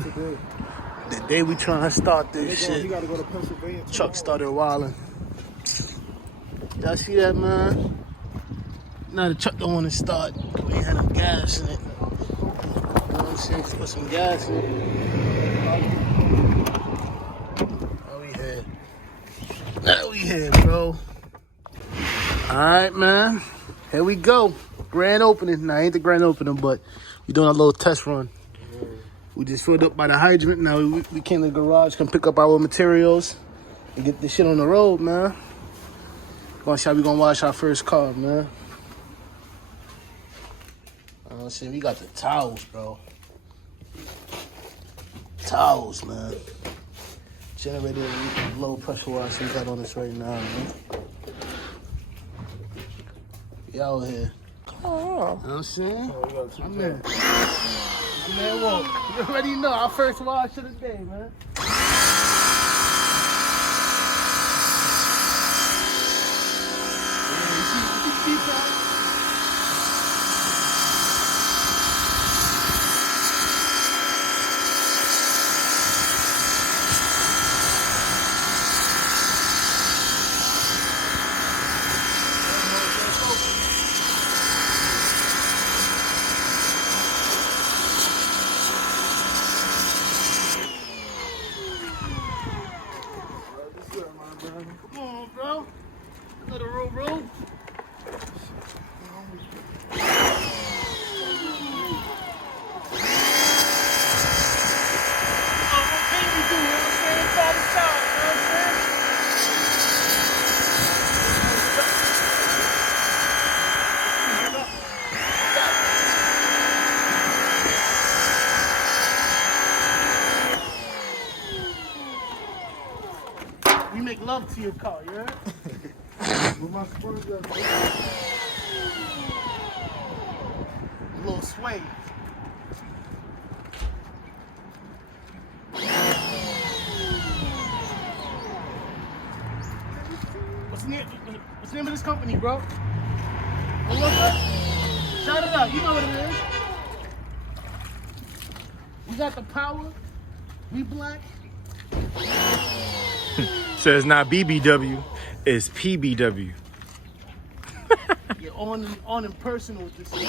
man. The day we trying to start this shit, you gotta go to Pennsylvania. truck started wilding. Y'all see that, man? Now the truck don't want to start. We ain't had no gas in it. You know what I'm saying? Put some gas in it. Now we here. Now we here, bro. Alright, man. Here we go. Grand opening. Now, ain't the grand opening, but we doing a little test run. We just filled up by the hydrant. Now we came to the garage, come pick up our materials and get this shit on the road, man. We gonna wash our first car, man. See, we got the towels, bro. Towels, man. Generator, low pressure wash we got on this right now, man. We out here. Oh. You know what I'm saying? I'm in. Man, well, you already know our first wash of the day, man. Come on, bro. Another roll. We make love to your car, you heard? With my spurs up. A little sway. What's the name of this company, bro? What was that? Shout it out. You know what it is. We got the power. We black. So it's not BBW, it's PBW. You're on and personal with this thing.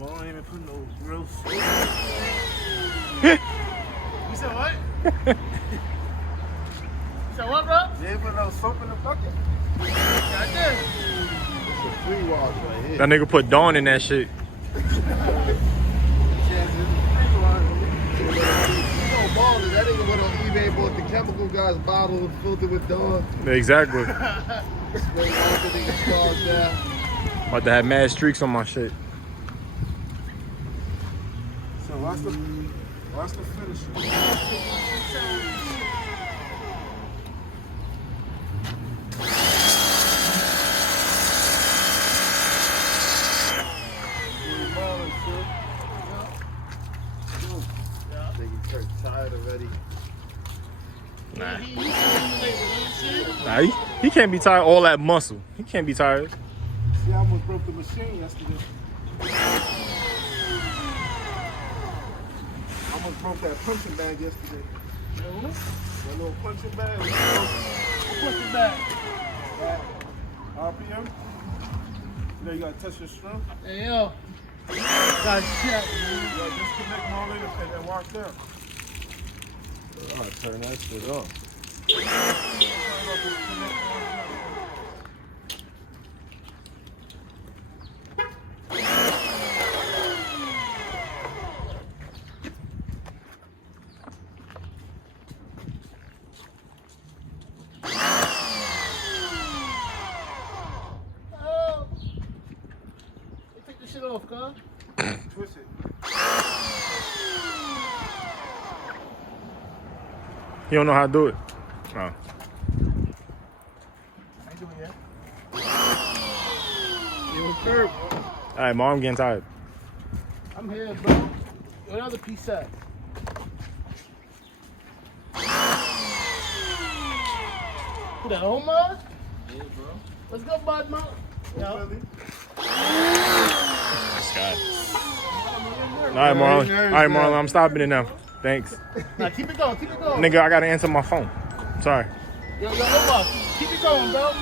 Well, I ain't even put no real soap. You said what? So what, bro? You ain't put no soap in the bucket. I did. It's a free wash right here. That nigga put Dawn in that shit. You know, ball is that nigga went on eBay, bought the chemical guy's bottle and filled it with Dawn. Exactly. Sprayed all the niggas' cars down. About to have mad streaks on my shit. So what's the finish? Tired already. Nah. Nah, he can't be tired. All that muscle. He can't be tired. See, I almost broke the machine yesterday. I almost broke that punching bag yesterday. That little punching bag. Punching bag. RPM. You know you gotta touch your string. Hey, yo. Got shot, man. You gotta disconnect all in and then walk down. I'll turn that shit off. Take this shit off, cuz. Twist it. He don't know how to do it. Oh. I ain't doing it yet. You a curb. Alright, Mom, I'm getting tired. I'm here, bro. What other piece at? Who that, Omar? Yeah, bro. Let's go, bud, man. Yo. Scott. All right, Marlon. All right, Marlon. I'm stopping it now. Thanks. Nah, keep it going, keep it going. Nigga, I gotta answer my phone. Sorry. Yo, Omar, keep it going, bro.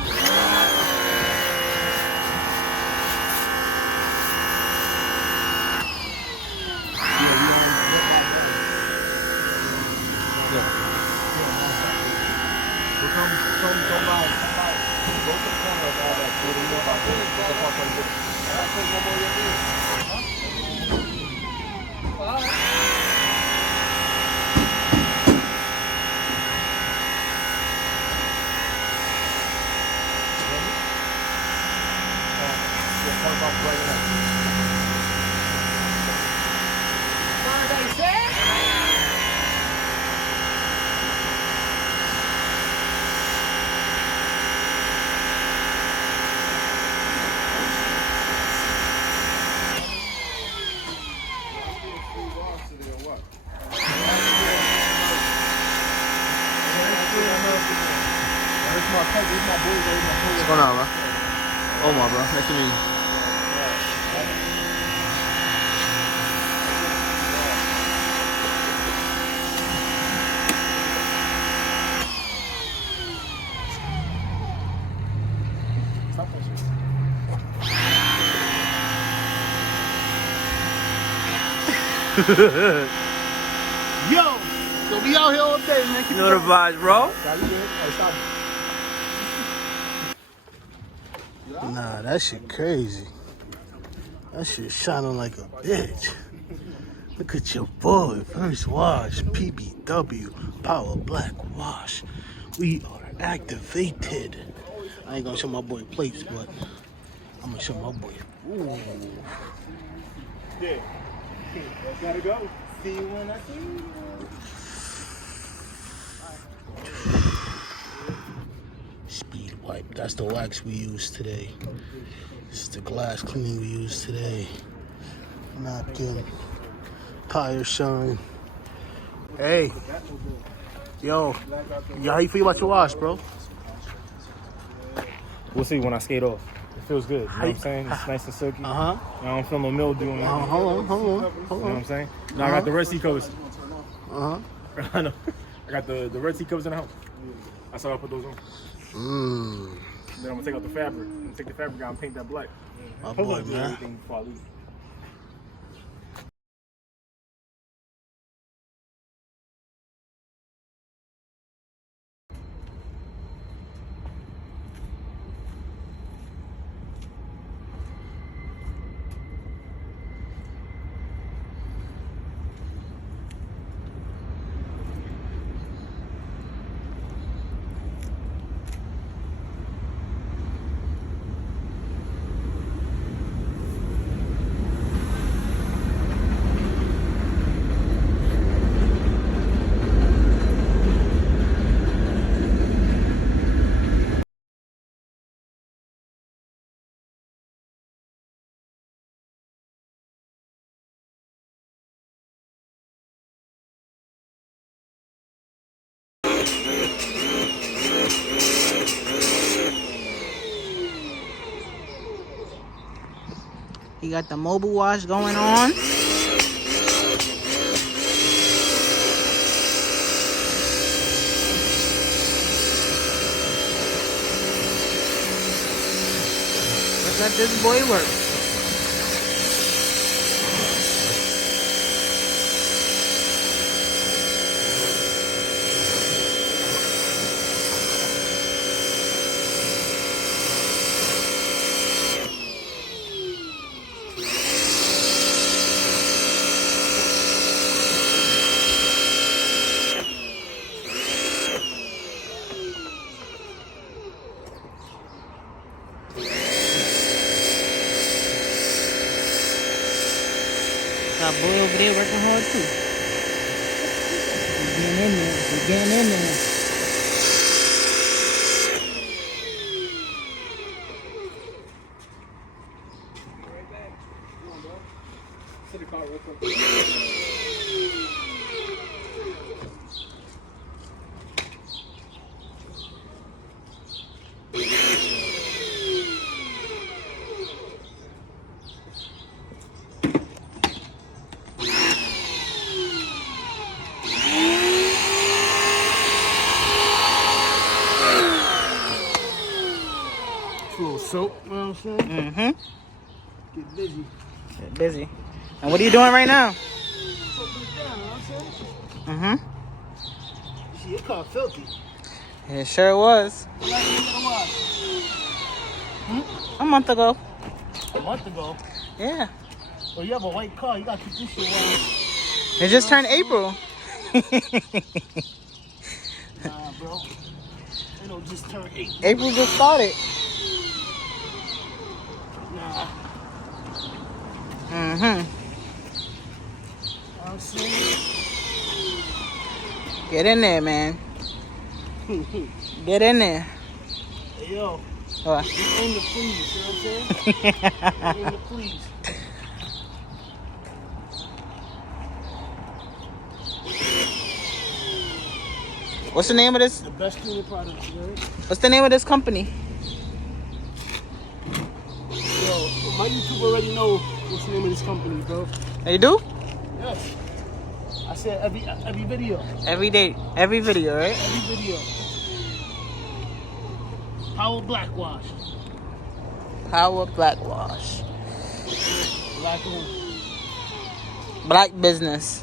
What's going on, bro? Omar, bro. Nice to meet you. Yo, so we out here all day, man. Keep You know the vibes, bro. Nah, that shit crazy. That shit shining like a bitch. Look at your boy, first wash, PBW, Power Black Wash. We are activated. I ain't gonna show my boy plates, but I'm gonna show my boy. Ooh. Yeah. Gotta go. See you when I see you. Speed wipe. That's the wax we use today. This is the glass cleaning we use today. Napkin. Tire shine. Hey. Yo. How you feel about your wash, bro? We'll see when I skate off. It feels good. You know what I'm saying? It's nice and silky. Uh-huh. I don't feel no mildew in it. Hold on. You know what I'm saying? Now I got the Red Sea covers. Uh-huh. I know. I got the Red Sea covers in the house. I saw I put those on. Then I'm gonna take out the fabric. I'm gonna take the fabric out and paint that black. My Hopefully boy, I'll do man. everything before I leave. You got the mobile wash going on. Let's let this boy work. Got boy over there working hard too. He's getting in there. He's getting in there. To the car real quick. soap, you know what I'm saying? Mm-hmm. Get busy. Get busy. And what are you doing right now? Soaking it down, you know what I'm saying? Mm-hmm. See, your car filthy. It sure was. How long you gotta wash? A month ago. A month ago. Yeah. Well, you have a white car. You gotta keep this shit washed. It just turned April. Nah, bro. They don't just turn 8. April just started. Nah. Mm-hmm. I'm saying. Get in there, man. Get in there. Hey, yo. What? Just aim to please, you know what I'm saying? Aim to please. What's the name of this? The best cleaning products, you know? What's the name of this company? Yo, my YouTube already know what's the name of this company, bro. They do? Yes. I said every video. Every day. Every video, right? Every video. Power Black Wash. Power Black Wash. Black one. Black business.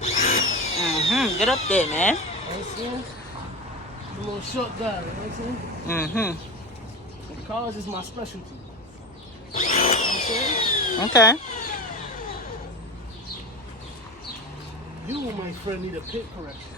Mm-hmm. Get up there, man. You know what I'm saying? I'm a little short guy, you know what I'm saying? Mm-hmm. And cars is my specialty. You know what I'm saying? Okay. You, my friend, need a pit correction.